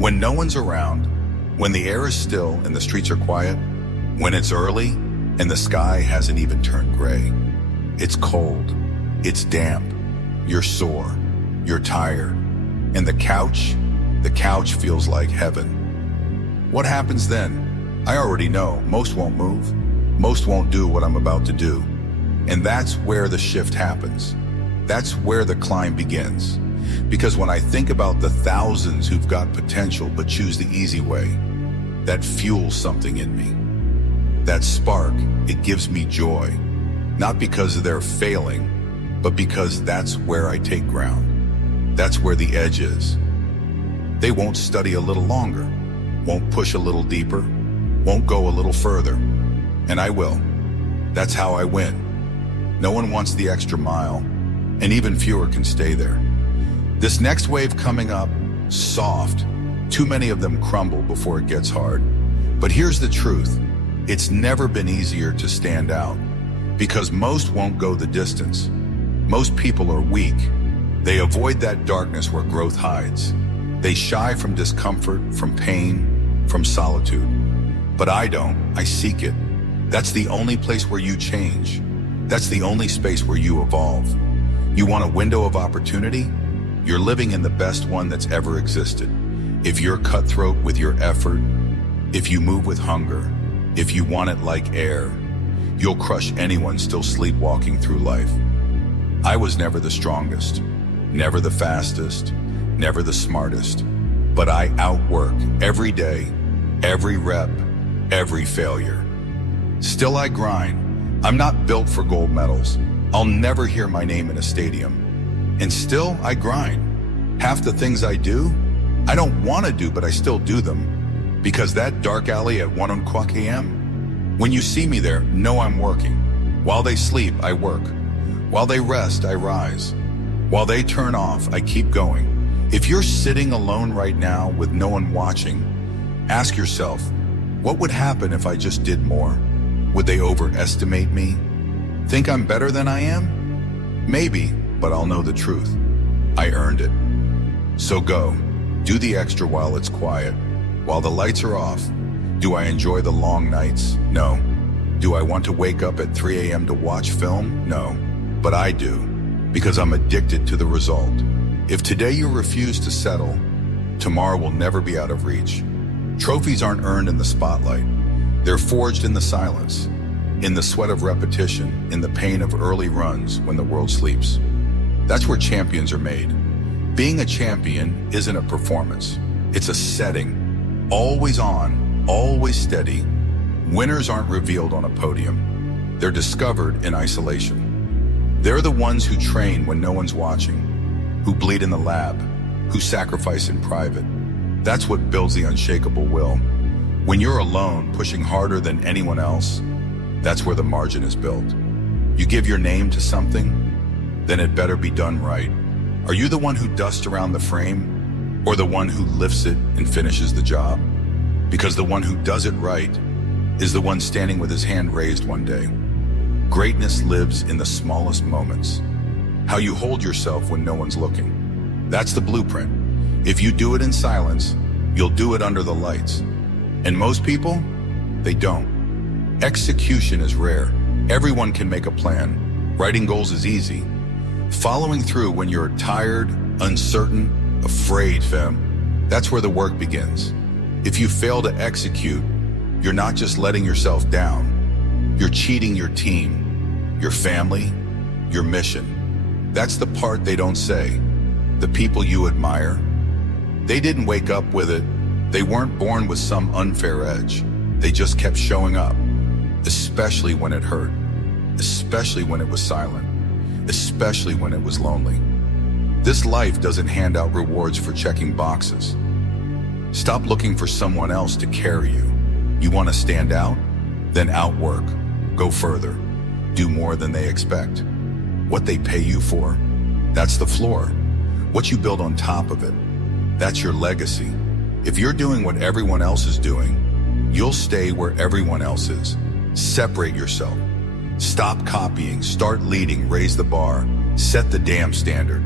When no one's around, when the air is still and the streets are quiet, when it's early and the sky hasn't even turned gray. It's cold, it's damp, you're sore, you're tired, and the couch feels like heaven. What happens then? I already know. Most won't move. Most won't do what I'm about to do. And that's where the shift happens. That's where the climb begins. Because when I think about the thousands who've got potential but choose the easy way, that fuels something in me. That spark, it gives me joy. Not because they're failing, but because that's where I take ground. That's where the edge is. They won't study a little longer, won't push a little deeper, won't go a little further. And I will. That's how I win. No one wants the extra mile, and even fewer can stay there. This next wave coming up, soft. Too many of them crumble before it gets hard. But here's the truth. It's never been easier to stand out, because most won't go the distance. Most people are weak. They avoid that darkness where growth hides. They shy from discomfort, from pain, from solitude. But I don't. I seek it. That's the only place where you change. That's the only space where you evolve. You want a window of opportunity? You're living in the best one that's ever existed. If you're cutthroat with your effort, if you move with hunger, if you want it like air, you'll crush anyone still sleepwalking through life. I was never the strongest, never the fastest, never the smartest, but I outwork every day, every rep, every failure. Still I grind. I'm not built for gold medals. I'll never hear my name in a stadium. And still I grind. Half the things I do, I don't want to do, but I still do them. Because that dark alley at 1 o'clock a.m., when you see me there, know I'm working. While they sleep, I work. While they rest, I rise. While they turn off, I keep going. If you're sitting alone right now with no one watching, ask yourself, what would happen if I just did more? Would they overestimate me? Think I'm better than I am? Maybe, but I'll know the truth. I earned it. So go, do the extra while it's quiet. While the lights are off, do I enjoy the long nights? No. Do I want to wake up at 3 a.m. to watch film? No. But I do, because I'm addicted to the result. If today you refuse to settle, tomorrow will never be out of reach. Trophies aren't earned in the spotlight. They're forged in the silence, in the sweat of repetition, in the pain of early runs when the world sleeps. That's where champions are made. Being a champion isn't a performance. It's a setting. Always on, always steady. Winners aren't revealed on a podium. They're discovered in isolation. They're the ones who train when no one's watching, who bleed in the lab, who sacrifice in private. That's what builds the unshakable will. When you're alone, pushing harder than anyone else, that's where the margin is built. You give your name to something, then it better be done right. Are you the one who dusts around the frame, or the one who lifts it and finishes the job? Because the one who does it right is the one standing with his hand raised one day. Greatness lives in the smallest moments. How you hold yourself when no one's looking. That's the blueprint. If you do it in silence, you'll do it under the lights. And most people, they don't. Execution is rare. Everyone can make a plan. Writing goals is easy. Following through when you're tired, uncertain, afraid, fam, that's where the work begins. If you fail to execute, you're not just letting yourself down. You're cheating your team, your family, your mission. That's the part they don't say. The people you admire, they didn't wake up with it. They weren't born with some unfair edge. They just kept showing up, especially when it hurt, especially when it was silent, especially when it was lonely. This life doesn't hand out rewards for checking boxes. Stop looking for someone else to carry you. You want to stand out? Then outwork. Go further. Do more than they expect. What they pay you for, that's the floor. What you build on top of it, that's your legacy. If you're doing what everyone else is doing, you'll stay where everyone else is. Separate yourself. Stop copying, start leading, raise the bar, set the damn standard.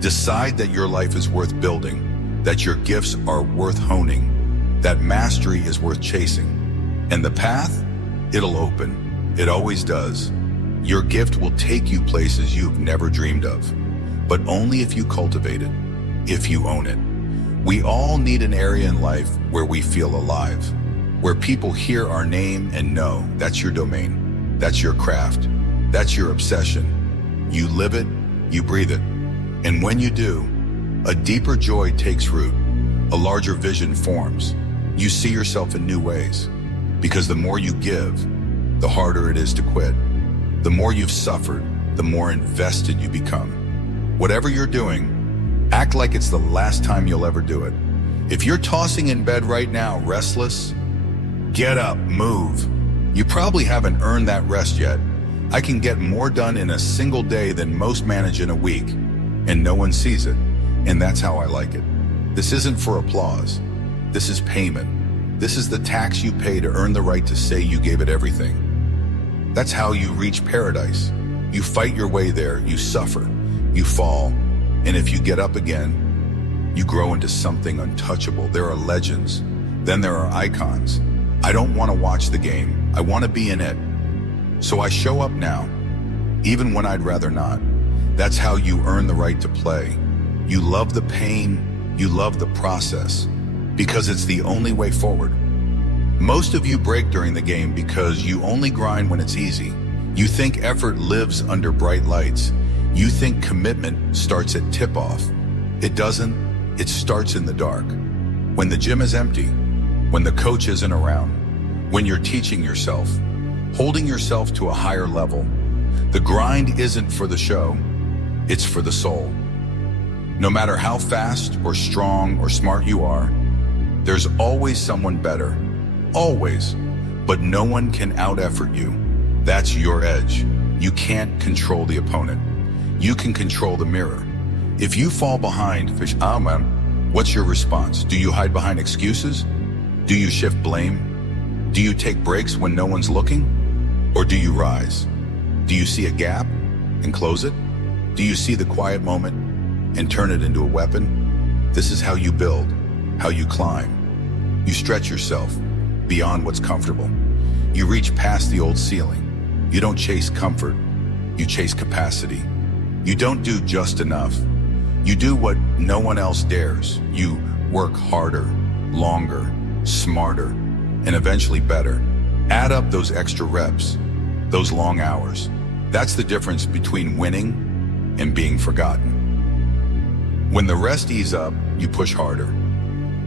Decide that your life is worth building, that your gifts are worth honing, that mastery is worth chasing. And the path, it'll open. It always does. Your gift will take you places you've never dreamed of, but only if you cultivate it, if you own it. We all need an area in life where we feel alive, where people hear our name and know that's your domain, that's your craft, that's your obsession. You live it, you breathe it. And when you do, a deeper joy takes root, a larger vision forms. You see yourself in new ways, because the more you give, the harder it is to quit. The more you've suffered, the more invested you become. Whatever you're doing, act like it's the last time you'll ever do it. If you're tossing in bed right now, restless, get up, move. You probably haven't earned that rest yet. I can get more done in a single day than most manage in a week, and no one sees it. And that's how I like it. This isn't for applause. This is payment. This is the tax you pay to earn the right to say you gave it everything. That's how you reach paradise. You fight your way there, you suffer, you fall, and if you get up again, you grow into something untouchable. There are legends, then there are icons. I don't want to watch the game, I want to be in it. So I show up now, even when I'd rather not. That's how you earn the right to play. You love the pain, you love the process, because it's the only way forward. Most of you break during the game because you only grind when it's easy. You think effort lives under bright lights. You think commitment starts at tip-off. It doesn't, it starts in the dark. When the gym is empty, when the coach isn't around, when you're teaching yourself, holding yourself to a higher level. The grind isn't for the show, it's for the soul. No matter how fast or strong or smart you are, there's always someone better, always, but no one can out-effort you. That's your edge. You can't control the opponent. You can control the mirror. If you fall behind, what's your response? Do you hide behind excuses? Do you shift blame? Do you take breaks when no one's looking? Or do you rise? Do you see a gap and close it? Do you see the quiet moment and turn it into a weapon? This is how you build, how you climb. You stretch yourself beyond what's comfortable. You reach past the old ceiling. You don't chase comfort, you chase capacity. You don't do just enough. You do what no one else dares. You work harder, longer, smarter, and eventually better. Add up those extra reps, those long hours. That's the difference between winning and being forgotten. When the rest ease up, you push harder.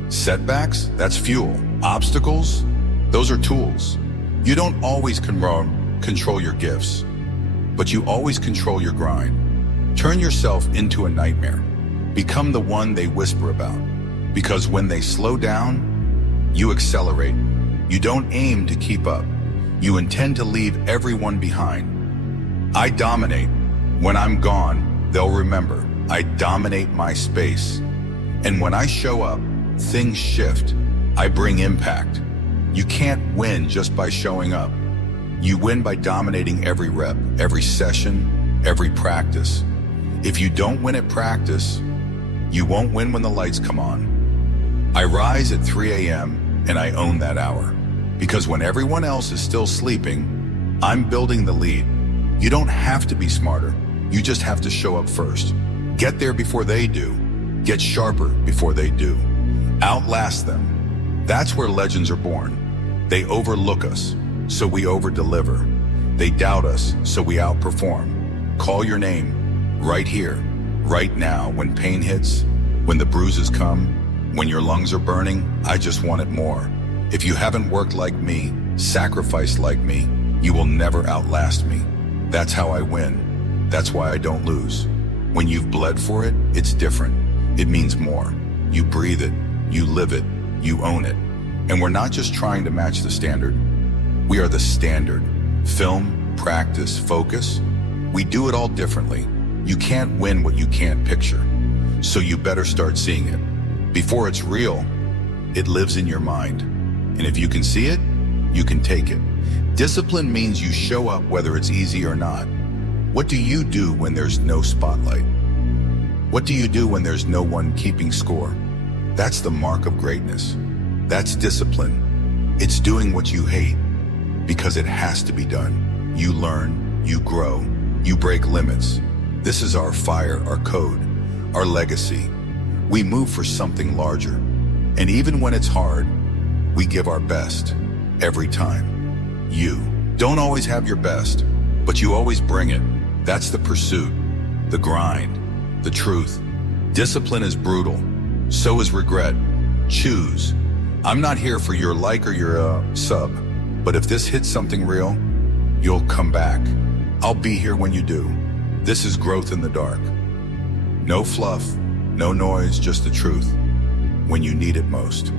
Setbacks, that's fuel. Obstacles, those are tools. You don't always control your gifts, but you always control your grind. Turn yourself into a nightmare. Become the one they whisper about. Because when they slow down, you accelerate. You don't aim to keep up. You intend to leave everyone behind. I dominate. When I'm gone, they'll remember. I dominate my space. And when I show up, things shift. I bring impact. You can't win just by showing up. You win by dominating every rep, every session, every practice. If you don't win at practice, you won't win when the lights come on. I rise at 3 a.m. and I own that hour. Because when everyone else is still sleeping, I'm building the lead. You don't have to be smarter. You just have to show up first. Get there before they do. Get sharper before they do. Outlast them. That's where legends are born. They overlook us, so we over-deliver. They doubt us, so we outperform. Call your name, right here, right now, when pain hits, when the bruises come, when your lungs are burning. I just want it more. If you haven't worked like me, sacrificed like me, you will never outlast me. That's how I win. That's why I don't lose. When you've bled for it, it's different. It means more. You breathe it, you live it, you own it. And we're not just trying to match the standard. We are the standard. Film, practice, focus. We do it all differently. You can't win what you can't picture. So you better start seeing it. Before it's real, it lives in your mind. And if you can see it, you can take it. Discipline means you show up whether it's easy or not. What do you do when there's no spotlight? What do you do when there's no one keeping score? That's the mark of greatness. That's discipline. It's doing what you hate because it has to be done. You learn, you grow, you break limits. This is our fire, our code, our legacy. We move for something larger. And even when it's hard, we give our best every time. You don't always have your best, but you always bring it. That's the pursuit, the grind, the truth. Discipline is brutal. So is regret. Choose. I'm not here for your like or your sub, but if this hits something real, you'll come back. I'll be here when you do. This is growth in the dark. No fluff, no noise, just the truth when you need it most.